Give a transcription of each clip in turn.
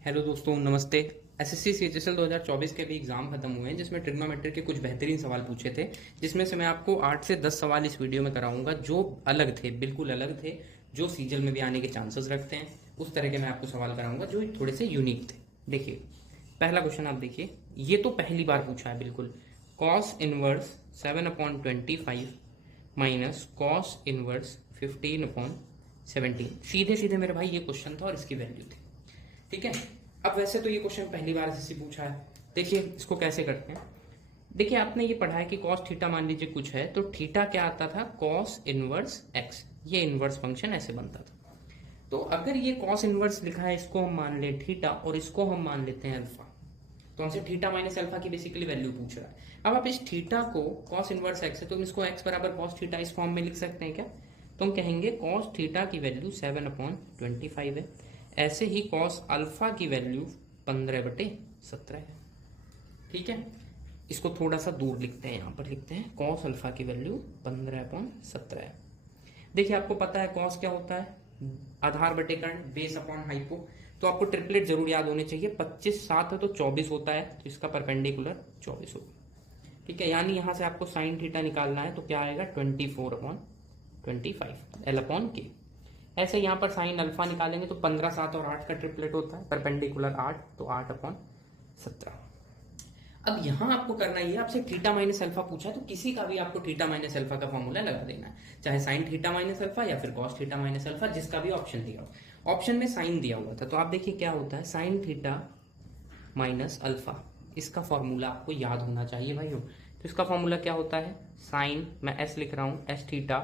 Hello दोस्तों, नमस्ते। SSC CHSL 2024 के भी एग्जाम खत्म हुए हैं, जिसमें ट्रिग्नोमेट्री के कुछ बेहतरीन सवाल पूछे थे, जिसमें से मैं आपको 8 से 10 सवाल इस वीडियो में कराऊंगा जो अलग थे, बिल्कुल अलग थे, जो सीजल में भी आने के चांसेस रखते हैं। उस तरह के मैं आपको सवाल कराऊंगा जो थोड़े से यूनिक थे। देखिए, पहला क्वेश्चन आप देखिए, ये तो पहली बार पूछा है बिल्कुल। Cos inverse 7/25 minus cos inverse 15/17। सीधे सीधे मेरे भाई ये क्वेश्चन था और इसकी वैल्यू थी। ठीक है। अब वैसे तो ये क्वेश्चन पहली बार एसएससी पूछा है। देखिए इसको कैसे करते हैं। देखिए, आपने ये पढ़ा है कि कॉस थीटा मान लीजिए कुछ है, तो थीटा क्या आता था, कॉस इनवर्स एक्स। ये इनवर्स फंक्शन ऐसे बनता था। तो अगर ये कॉस इनवर्स लिखा है, इसको हम मान ले थीटा और इसको हम मान लेते हैं अल्फा, तो हमसे थीटा माइनस अल्फा की बेसिकली वैल्यू पूछ रहा है। अब आप इस थीटा को, कॉस इनवर्स एक्स है तो हम इसको एक्स बराबर कॉस थीटा इस फॉर्म में लिख सकते हैं क्या? तो हम कहेंगे कॉस थीटा की वैल्यू 7/25 है। ऐसे ही कॉस अल्फा की वैल्यू 15/17 है। ठीक है। इसको थोड़ा सा दूर लिखते हैं, यहां पर लिखते हैं कॉस अल्फा की वैल्यू 15/17 है। देखिए, आपको पता है कॉस क्या होता है, आधार बटे कर्ण, बेस अपॉन हाइपो। तो आपको ट्रिपलेट जरूर याद होने चाहिए। 25 7 है तो 24 होता है, तो इसका परपेंडिकुलर 24 होगा। ठीक है, यानी यहां से आपको साइन थीटा निकालना है, तो क्या आएगा 24/25 एल अपॉन के। ऐसे यहाँ पर साइन अल्फा निकालेंगे तो 15 7 और 8 का ट्रिपलेट होता है, परपेंडिकुलर 8, तो 8/17। अब यहां आपको करना ही है, आपसे थीटा माइनस अल्फा पूछा है तो किसी का भी आपको थीटा माइनस अल्फा का फॉर्मूला लगा देना है, चाहे साइन थीटा माइनस अल्फा या फिर कॉस थीटा माइनस अल्फा, जिसका भी ऑप्शन दिया हो। ऑप्शन में साइन दिया हुआ था, तो आप देखिए क्या होता है, साइन थीटा माइनस अल्फा, इसका फॉर्मूला आपको याद होना चाहिए भाइयों। तो इसका फॉर्मूला क्या होता है, साइन, मैं एस लिख रहा हूं, एस थीटा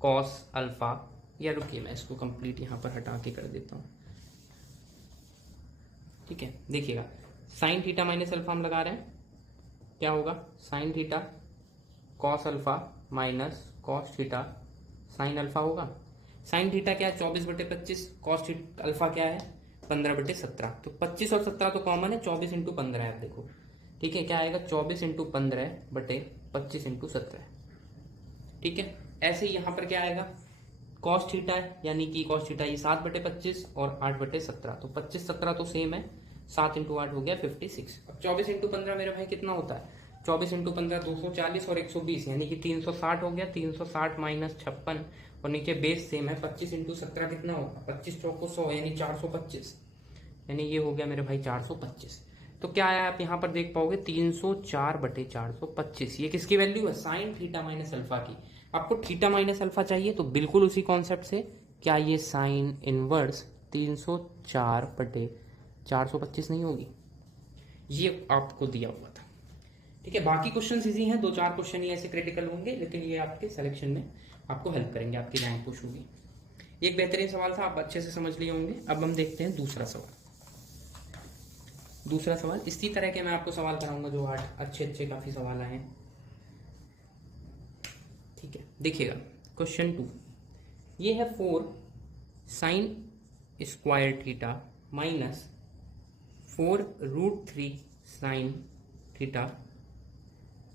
कॉस अल्फा, या रुकिए मैं इसको कंप्लीट यहां पर हटा के कर देता हूं। ठीक है, देखिएगा, साइन थीटा माइनस अल्फा हम लगा रहे हैं, क्या होगा, sine theta cos alpha minus cos theta sine alpha होगा। साइन थीटा क्या है, 24/25, कॉस थीटा अल्फा क्या है, 15/17। तो 25 और 17 तो कॉमन है, 24/15 है, आप देखो। ठीक है, क्या आएगा 24/15/25/17। ठीक है। ऐसे ही यहां पर क्या आएगा, कॉस थीटा है, यानी कि कॉस थीटा ये 7/25 और 8/17, तो 25 17 तो सेम है, 7 × 8 हो गया 56। अब 24/15 मेरे भाई कितना होता है, 24/15 240 और 120, यानी कि 360 हो गया। 360 माइनस 56 और नीचे बेस सेम है, 25 × 17 कितना होगा, 25 चौको 100, यानी 425, यानी ये हो गया मेरे भाई 425। तो क्या आया, आप यहां पर देख पाओगे 304/425। ये किसकी वैल्यू है, साइन थीटा माइनस अल्फा की। आपको थीटा माइनस अल्फा चाहिए तो बिल्कुल उसी कॉन्सेप्ट से, क्या ये साइन इनवर्स 304/425 नहीं होगी, ये आपको दिया हुआ था। ठीक है, बाकी क्वेश्चन इजी हैं, 2 4 क्वेश्चन ही ऐसे क्रिटिकल होंगे, लेकिन ये आपके सिलेक्शन में आपको हेल्प करेंगे, आपकी रैंक पुश होगी। एक बेहतरीन सवाल था, आप अच्छे से समझ लिए होंगे। अब हम देखते हैं दूसरा सवाल। दूसरा सवाल इसी तरह के मैं आपको सवाल कराऊंगा जो आज अच्छे अच्छे काफी सवाल आए हैं। ठीक है, देखिएगा क्वेश्चन 2, ये है 4 sine square theta minus 4√3 sign theta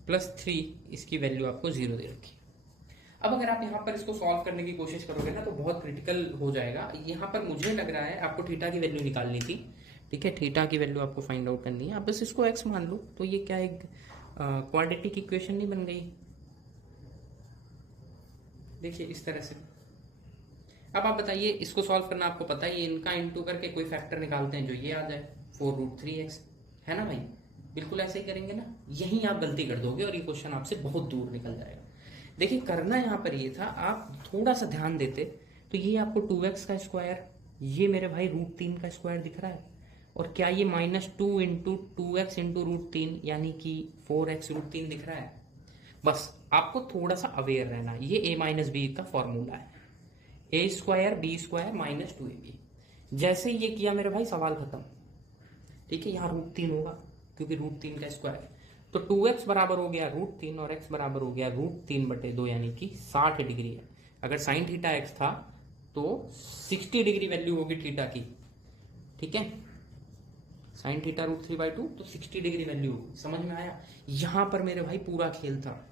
plus 3, इसकी वैल्यू आपको 0 दे रखी है। अब अगर आप यहाँ पर इसको सॉल्व करने की कोशिश करोगे ना तो बहुत क्रिटिकल हो जाएगा। यहाँ पर मुझे लग रहा है आपको थीटा की वैल्यू निकालनी थी। ठीक है, थीटा की वैल्यू आपको फाइंड आउट करनी है। आप बस इसको एक्स मान लो, तो ये क्या एक क्वाड्रेटिक इक्वेशन नहीं बन गई। देखिए इस तरह से। अब आप बताइए, इसको सॉल्व करना आपको पता है, ये इनका इंटू करके कोई फैक्टर निकालते हैं जो ये आ जाए 4√3x, है ना भाई। बिल्कुल ऐसे ही करेंगे ना, यहीं आप गलती कर दोगे और ये क्वेश्चन आपसे बहुत दूर निकल जाएगा। देखिए करना यहाँ पर ये था, आप थोड़ा सा ध्यान देते तो ये आपको 2x का स्क्वायर, ये मेरे भाई √3 का स्क्वायर दिख रहा है, और क्या ये -2 × 2x × √3 यानी कि 4x√3 दिख रहा है। बस आपको थोड़ा सा अवेयर रहना, ये a-b का फॉर्मूला है, a² b² -2ab। जैसे ये किया मेरे भाई सवाल खत्म। ठीक है, यहां √3 होगा क्योंकि √3 का स्क्वायर, तो 2x बराबर हो गया √3 और x बराबर हो गया √3/2, यानी कि 60 डिग्री है। अगर साइन थीटा x था तो 60 डिग्री वैल्यू होगी थीटा की। ठीक है, साइन थीटा √3/2 तो 60 डिग्री वैल्यू होगी। समझ में आया, यहां पर मेरे भाई पूरा खेल था।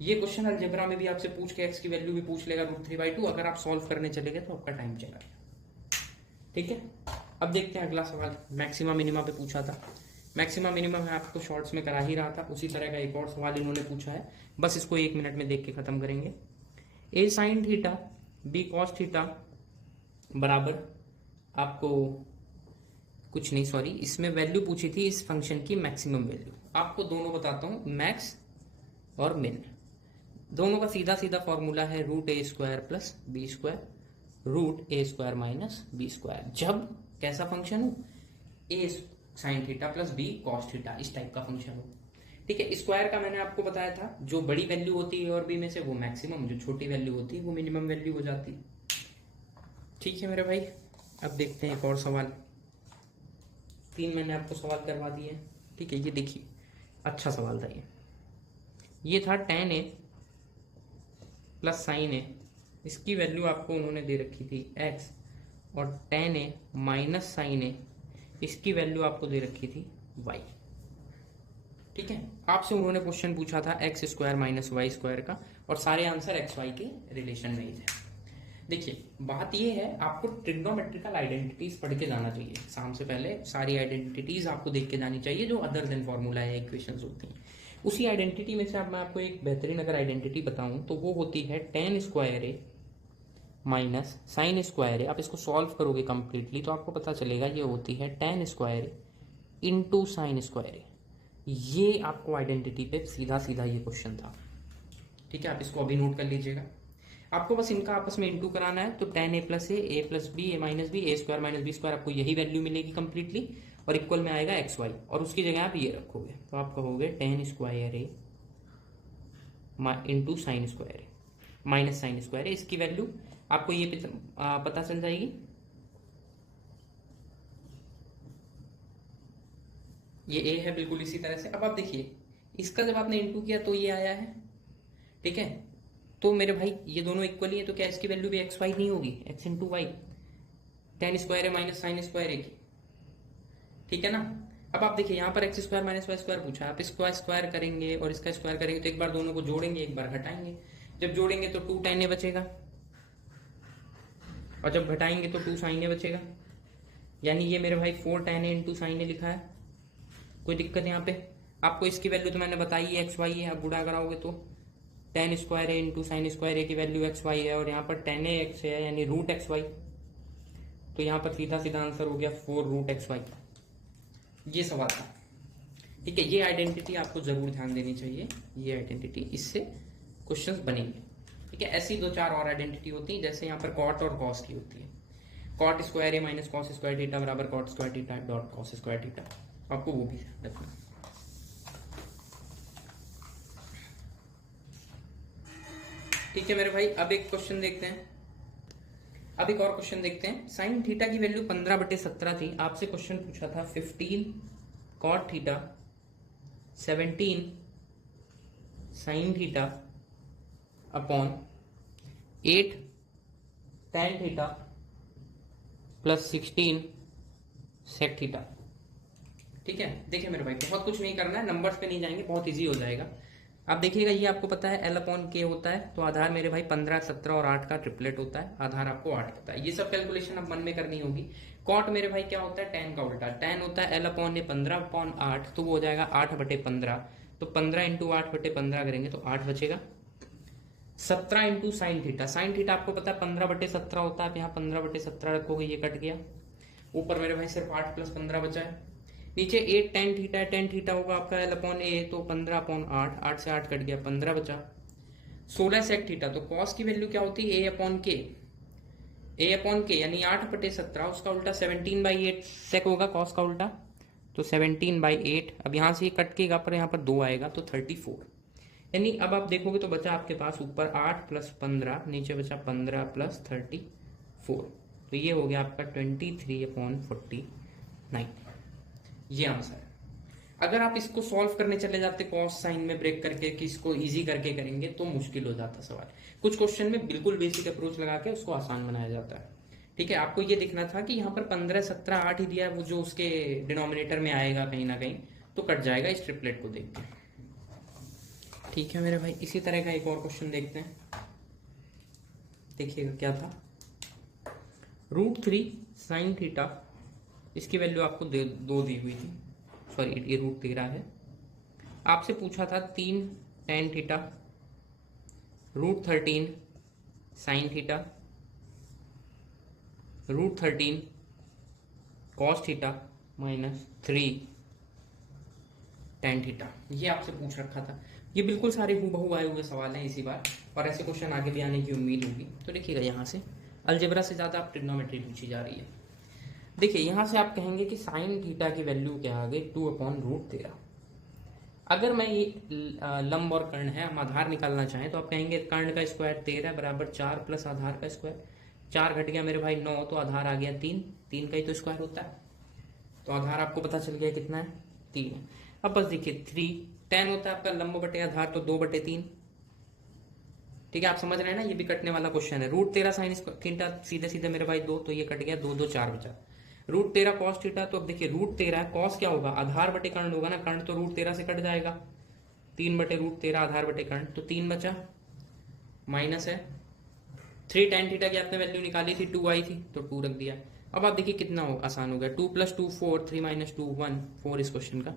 ये क्वेश्चन अलजेब्रा में भी आपसे पूछ के x की वैल्यू भी पूछ लेगा √3/2, अगर आप सॉल्व करने चले गए तो आपका टाइम चला गया। ठीक है, अब देखते हैं अगला सवाल, मैक्सिमा मिनिमा पे पूछा था। मैक्सिमा मिनिमा मैं आपको शॉर्ट्स में करा ही रहा था, उसी तरह का एक और सवाल इन्होंने पूछा है, बस इसको 1 मिनट में देख के खत्म करेंगे। A sine theta b cos theta बराबर आपको कुछ नहीं, सॉरी, इसमें वैल्यू पूछी थी इस फंक्शन की मैक्सिमम वैल्यू। आपको दोनों बताता हूं, मैक्स और मिन, दोनों का सीधा सीधा फॉर्मूला है root a square plus b square root a square minus b square. जब कैसा फंक्शन हो, a sine theta plus b cos theta, इस टाइप का फंक्शन हो। ठीक है, स्क्वायर का मैंने आपको बताया था, जो बड़ी वैल्यू होती है और बी में से वो मैक्सिमम, जो छोटी वैल्यू होती है वो मिनिमम वैल्यू हो जाती है। ठीक है मेरे भाई, अब देखते हैं एक और सवाल। 3 मैंने आपको सवाल करवा दिए। ठीक है, ये देखिए, अच्छा सवाल था ये था tan a प्लस साइन ए, इसकी वैल्यू आपको उन्होंने दे रखी थी x, और tan a माइनस साइन ए, इसकी वैल्यू आपको दे रखी थी y। ठीक है, आपसे उन्होंने क्वेश्चन पूछा था x square minus y square का, और सारे आंसर एक्स वाई के रिलेशन में ही थे। देखिए, बात ये है, आपको ट्रिग्नोमेट्रिकल आइडेंटिटीज पढ़ के जाना चाहिए एग्जाम से पहले। सारी आइडेंटिटीज आपको देख के जानी चाहिए जो अदर देन फॉर्मूला या इक्वेशंस होती हैं। उसी आइडेंटिटी में से अब मैं आपको एक बेहतरीन अगर आइडेंटिटी बताऊं तो वो होती है tan square a minus sine square ए। आप इसको सॉल्व करोगे कंप्लीटली तो आपको पता चलेगा ये होती है tan स्क्वायर ए इंटू साइन स्क्वायर ए। ये आपको आइडेंटिटी पे सीधा सीधा ये क्वेश्चन था। ठीक है, आप इसको अभी नोट कर लीजिएगा। आपको बस इनका आपस में इंटू कराना है, तो tan a plus b a minus b a square minus b square, आपको यही वैल्यू मिलेगी कंप्लीटली, और इक्वल में आएगा एक्स वाई, और उसकी जगह आप ये रखोगे तो आप कहोगे tan square A into sine square a minus sine square ए। इसकी वैल्यू आपको ये पता चल जाएगी, ये ए है बिल्कुल इसी तरह से। अब आप देखिए, इसका जब आपने इंटू किया तो ये आया है। ठीक है, तो मेरे भाई ये दोनों इक्वल ही है, तो क्या इसकी वैल्यू भी एक्स वाई नहीं होगी, x into y, tan square a minus sine square a की। ठीक है ना। अब आप देखिए, यहाँ पर x square minus y square पूछा, आप इसको स्क्वायर करेंगे और इसका स्क्वायर करेंगे तो एक बार दोनों को जोड़ेंगे, एक बार घटाएंगे। जब जोड़ेंगे तो 2 tan a बचेगा, और जब घटाएंगे तो 2 sin a बचेगा। यानी ये मेरे भाई 4 tan a इंटू साइन ए लिखा है। कोई दिक्कत यहाँ पे? आपको इसकी वैल्यू तो मैंने बताई है एक्स वाई है, आप गुणा कराओगे तो tan square A into sine square a की वैल्यू एक्स वाई है, और यहाँ पर tan a एक्स है यानी रूट एक्स वाई, तो यहाँ पर सीधा सीधा आंसर हो गया 4 रूट एक्स वाई। ये सवाल था। ठीक है, ये आइडेंटिटी आपको जरूर ध्यान देनी चाहिए, ये आइडेंटिटी, इससे क्वेश्चंस बनेंगे। ठीक है, ऐसी 2-4 और आइडेंटिटी होती है, जैसे यहाँ पर कॉट और कॉस की होती है, cot square a minus cos square theta बराबर cot square theta dot cos square theta, आपको वो भी रखना। ठीक है मेरे भाई, अब एक क्वेश्चन देखते हैं, अब एक और क्वेश्चन देखते हैं। साइन थीटा की वैल्यू 15/17 थी, आपसे क्वेश्चन पूछा था 15 cot theta 17 sine theta upon 8 tan theta plus 16 sec theta. ठीक है, देखिए मेरे भाई, बहुत कुछ नहीं करना है, नंबर्स पे नहीं जाएंगे, बहुत इजी हो जाएगा। आप देखिएगा, ये आपको पता है L/K होता है, तो आधार मेरे भाई 15, 17 और 8 का ट्रिपलेट होता है, आधार आपको 8 पता है। ये सब कैलकुलेशन अब मन में करनी होगी। कॉट मेरे भाई क्या होता है, tan का उल्टा, tan होता है L/A 15/8, तो वो हो जाएगा 8/15, तो 15 इंटू 8/15 करेंगे तो 8 बचेगा। 17 into sine theta, sine theta आपको पता है 15/17 होता है, आप यहाँ 15/17 रखोगे, ये कट गया, ऊपर मेरे भाई सिर्फ 8 + 15 बचा है। नीचे 8 tan थीटा है, tan थीटा होगा आपका L/A, तो 15/8, 8 से 8 कट गया, 15 बचा। 16 सेक थीटा, तो कॉस की वैल्यू क्या होती है, A/K, A/K यानी 8/17, उसका उल्टा 17/8 सेक होगा कॉस का उल्टा, तो 17/8। अब यहाँ से ये कट के पर यहाँ पर 2 आएगा तो 34, यानी अब आप देखोगे तो बचा आपके पास ऊपर 8 + 15, नीचे बचा 15 + 34, तो ये हो गया आपका 23/49। ये आंसर है। अगर आप इसको सॉल्व करने चले जाते कॉस साइन में ब्रेक करके कि इसको इजी करके करेंगे तो मुश्किल हो जाता सवाल। कुछ क्वेश्चन में बिल्कुल बेसिक अप्रोच लगा के उसको आसान बनाया जाता है। ठीक है, आपको ये दिखना था कि यहाँ पर 15, 17, 8 ही दिया है, वो जो उसके डिनोमिनेटर में आएगा कहीं ना कहीं तो कट जाएगा इस ट्रिपलेट को देख के। ठीक है मेरे भाई, इसी तरह का एक और क्वेश्चन देखते हैं। देखिएगा क्या था, √3 साइन थीटा इसकी वैल्यू आपको 2 दी हुई थी, सॉरी ये √13 है। आपसे पूछा था 3 tan theta, √13 sin theta, √13 cos theta -3 tan theta, ये आपसे पूछ रखा था। ये बिल्कुल सारे हूबहू आए हुए सवाल हैं इसी बार, और ऐसे क्वेश्चन आगे भी आने की उम्मीद होगी। तो देखिएगा यहाँ से अलजेब्रा से ज़्यादा आप ट्रिग्नोमेट्री पूछी जा रही है। देखिए यहाँ से आप कहेंगे कि साइन थीटा की वैल्यू क्या आ गई, 2/√13। अगर मैं ये लंब और कर्ण है, हम आधार निकालना चाहें तो आप कहेंगे कर्ण का स्क्वायर 13 बराबर 4 प्लस आधार का स्क्वायर। 4 घट गया मेरे भाई 9, तो आधार आ गया 3, 3 का ही तो स्क्वायर होता है, तो आधार आपको पता चल गया कितना है, 3 है। अब बस देखिए 3 tan होता है आपका लंब बटे आधार, तो 2/3। ठीक है, आप समझ रहे हैं ना, ये भी कटने वाला क्वेश्चन है। √13 साइन थीटा सीधे सीधे मेरे भाई 2, तो ये कट गया, 2 2 4 बचा। √13 cos थीटा, तो अब देखिए √13 cos क्या होगा, आधार बटे कर्ण होगा ना, कर्ण तो √13 से कट जाएगा, 3/√13 आधार बटे कर्ण, तो 3 बचा, माइनस है 3 tan थीटा की आपने वैल्यू निकाली थी, 2 आई थी, तो 2 रख दिया। अब आप देखिए कितना आसान हो गया, 2 + 2 4, 3 - 2 1, 4 इस क्वेश्चन का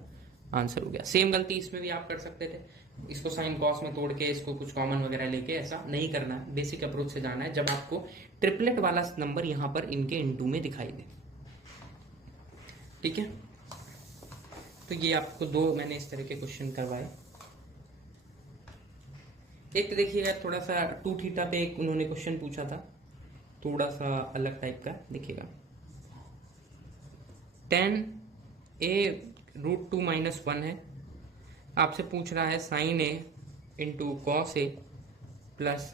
आंसर हो गया। सेम गलती इसमें भी आप कर सकते थे, इसको साइन कॉस में तोड़ के इसको कुछ कॉमन वगैरह लेके, ऐसा नहीं करना है, बेसिक अप्रोच से जाना है। जब आपको ट्रिपलेट वाला नंबर यहाँ पर इनके इनटू में दिखाई दे, ठीक है। तो ये आपको 2 मैंने इस तरह के क्वेश्चन करवाए। एक तो देखिएगा थोड़ा सा 2 थीटा पे एक उन्होंने क्वेश्चन पूछा था, थोड़ा सा अलग टाइप का, देखिएगा tan a √2 - 1 है, आपसे पूछ रहा है sin a into cos a plus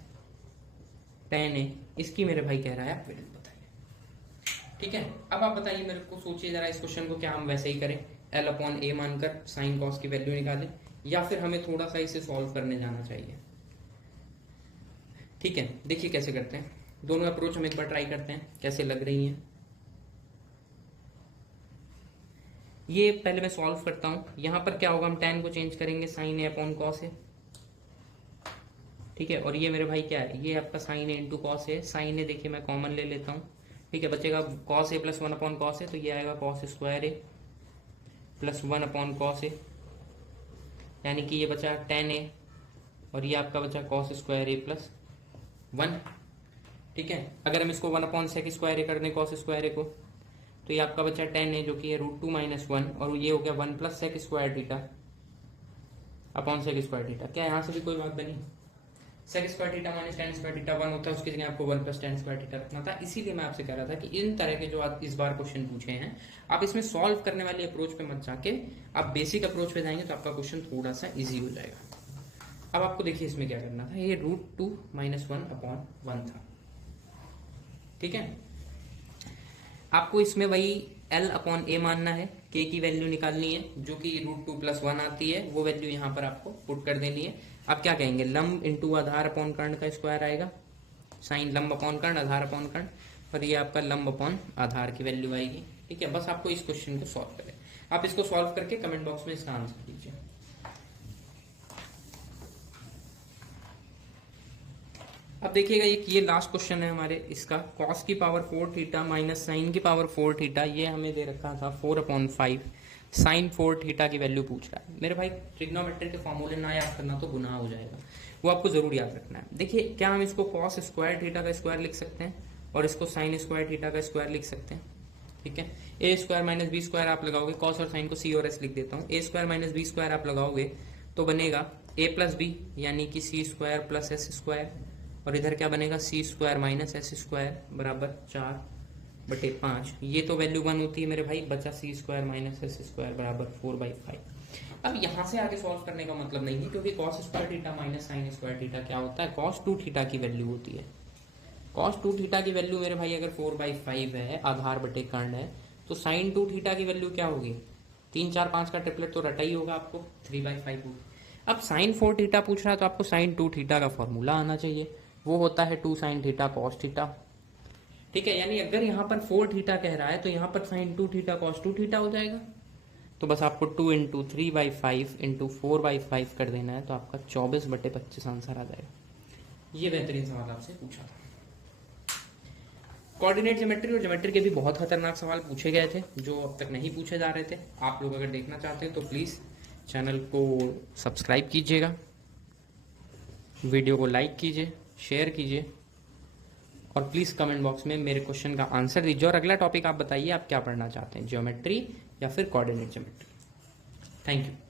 tan a, इसकी मेरे भाई कह रहा है आप वैल्यू बताइए। ठीक है, अब आप बताइए मेरे को, सोचिए जरा इस क्वेश्चन को, क्या हम वैसे ही करें L/a मानकर साइन कॉस की वैल्यू निकालें, या फिर हमें थोड़ा सा इसे सॉल्व करने जाना चाहिए। ठीक है, देखिए कैसे करते हैं, दोनों अप्रोच हम एक बार ट्राई करते हैं कैसे लग रही हैं। ये पहले मैं सॉल्व करता हूं। यहां पर क्या होगा, हम tan को चेंज करेंगे sin a/cos a, ठीक है। और ये मेरे भाई क्या है, ये आपका sin a इंटू कॉस है। sin a देखिए मैं कॉमन ले लेता हूं, ठीक है, बचेगा cos a + 1/cos a, तो ये आएगा cos square a plus 1/cos a, यानी कि ये बचा tan a, और ये आपका बचा cos स्क्वायर a प्लस 1। ठीक है, अगर हम इसको 1/sec स्क्वायर a कर दें cos स्क्वायर a को, तो ये आपका बचा tan a जो कि है √2 - 1, और ये हो गया 1 + sec square theta upon sec square theta. क्या यहाँ से भी कोई बात बनी, sec square theta minus tan square theta 1 होता है, उसकी जगह आपको 1 + tan स्क्वायर थीटा रखना था। इसीलिए मैं आपसे कह रहा था कि इन तरह के जो आप इस बार क्वेश्चन पूछे हैं, आप इसमें सॉल्व करने वाली अप्रोच पे मत जाके आप बेसिक अप्रोच पे जाएंगे तो आपका क्वेश्चन थोड़ा सा ईजी हो जाएगा। अब आपको देखिए इसमें क्या करना था, ये √2 - 1/1 था, ठीक है। आपको इसमें वही L/a मानना है, k की वैल्यू निकालनी है, जो कि √2 + 1 आती है, वो वैल्यू यहाँ पर आपको पुट कर देनी है। आप क्या कहेंगे, लंब इंटू आधार अपॉन कर्ण का स्क्वायर आएगा, साइन लंब अपॉन कर्ण आधार अपॉन कर्ण, और ये आपका लंब अपॉन आधार की वैल्यू आएगी। ठीक है, बस आपको इस क्वेश्चन को सॉल्व करें। आप इसको सॉल्व करके कमेंट बॉक्स में इसका आंसर दीजिए। अब देखिएगा ये लास्ट क्वेश्चन है हमारे, इसका cos की पावर 4 थीटा माइनस साइन की पावर 4 थीटा, ये हमें दे रखा था 4/5, साइन 4 थीटा की वैल्यू पूछ रहा है। मेरे भाई ट्रिग्नोमेट्री के फॉर्मूले ना याद करना तो गुनाह हो जाएगा, वो आपको जरूर याद रखना है। देखिए क्या हम इसको cos स्क्वायर थीटा का स्क्वायर लिख सकते हैं, और इसको साइन स्क्वायर थीटा का स्क्वायर लिख सकते हैं। ठीक है, a² - b² आप लगाओगे, cos और साइन को c और s लिख देता हूँ, a² - b² आप लगाओगे तो बनेगा a + b, यानी कि c² + s², और इधर क्या बनेगा, c² - s² बराबर 4/5। ये तो वैल्यू 1 होती है मेरे भाई, बचा c² - s² बराबर 4/5। अब यहाँ से आगे सॉल्व करने का मतलब नहीं है, क्योंकि cos square theta minus sine square theta क्या होता है, cos 2 थीटा की वैल्यू होती है। cos 2 थीटा की वैल्यू मेरे भाई अगर 4/5 है, आधार बटे कर्ण है, तो साइन 2 थीटा की वैल्यू क्या होगी, 3 4 5 का ट्रिपलेट तो रटा ही होगा आपको, 3/5 होगी। अब साइन 4 थीटा पूछ रहा है, तो आपको साइन 2 थीटा का फॉर्मूला आना चाहिए, वो होता है 2 sin थीटा cos थीटा। ठीक है, यानी अगर यहाँ पर 4 थीटा कह रहा है, तो यहाँ पर sin 2 थीटा cos 2 थीटा हो जाएगा। तो बस आपको 2 × 3/5 × 4/5 कर देना है, तो आपका 24/25 आंसर आ जाएगा। ये बेहतरीन सवाल आपसे पूछा था। कोऑर्डिनेट ज्योमेट्री और ज्योमेट्री के भी बहुत खतरनाक सवाल पूछे गए थे जो अब तक नहीं पूछे जा रहे थे। आप लोग अगर देखना चाहते हैं तो प्लीज़ चैनल को सब्सक्राइब कीजिएगा, वीडियो को लाइक कीजिए, शेयर कीजिए और प्लीज़ कमेंट बॉक्स में मेरे क्वेश्चन का आंसर दीजिए। और अगला टॉपिक आप बताइए आप क्या पढ़ना चाहते हैं, ज्योमेट्री या फिर कोऑर्डिनेट ज्योमेट्री। Thank you.